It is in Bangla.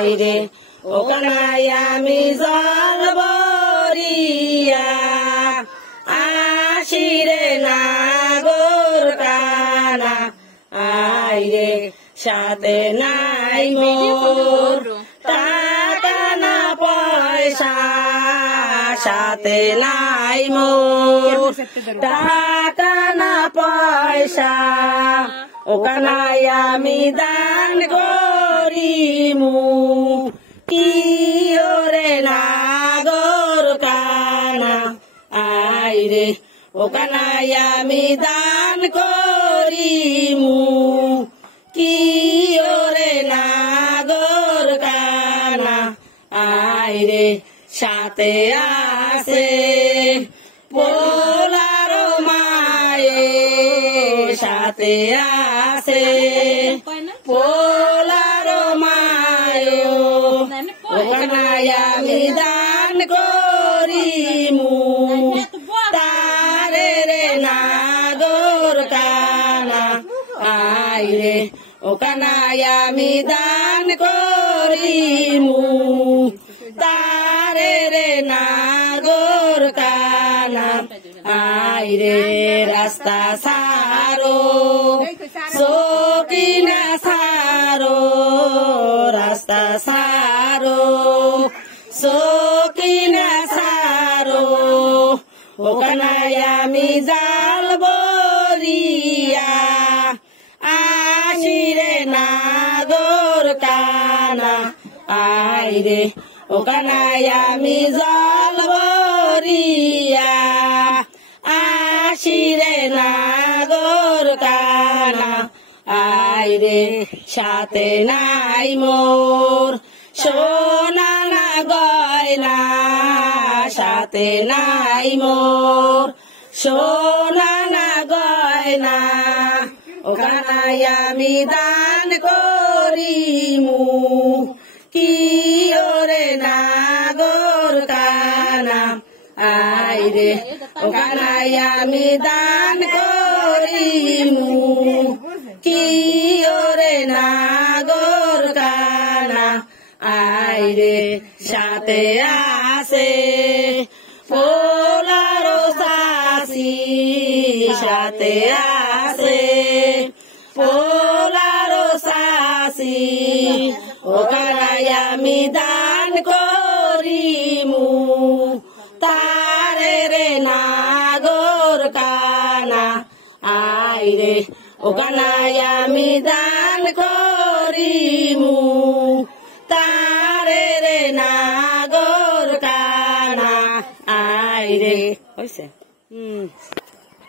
আইরে ও কানাই আমি জল বরিয়া আশিরে নাগর কানা আইরে সাথে নাই মোর টাকা না পয়সা সাথে নাই মোর টাকা না পয়সা ও কানাই আমি দান করিমু কি ওরে নাগর কানা আইরে ও কানাই আমি দান করিমু কি ওরে নাগর কানা আইরে সাথে আছে পোলার মায়ে সাথে আছে পোলার মায়ে ও কানাই আমি দান করিমু তারে রে নাগর কানা আইরে ও কানাই আমি দান করিমু তারে রে নাগর কানা আইরে রাস্তা সারো সকিনা সারো রাস্তা সারো সকিনা সারো ও কানাই আমি জাল বরিয়া আশিরে নাগর কানা আইরে ও কানাই আমি জল বরিয়া আশিরে নাগর কানা আইরে সাথে নাই মোর সোনা না গয়না সাথে নাই মোর সোনা না গয়না ও কানাই আমি দান করিমু কি ওরে নাগর কানা আইরে ও কানাই আমি দান করিমু কি ওরে নাগর কানা আইরে সাথে আছে পোলার সাসি সাথে আছে পোলার সাসি ও কানাই আমি দান করিমু তারে রে নাগর কানা আইরে ও কানাই আমি দান করিমু তারে রে নাগর কানা আইরে হইছে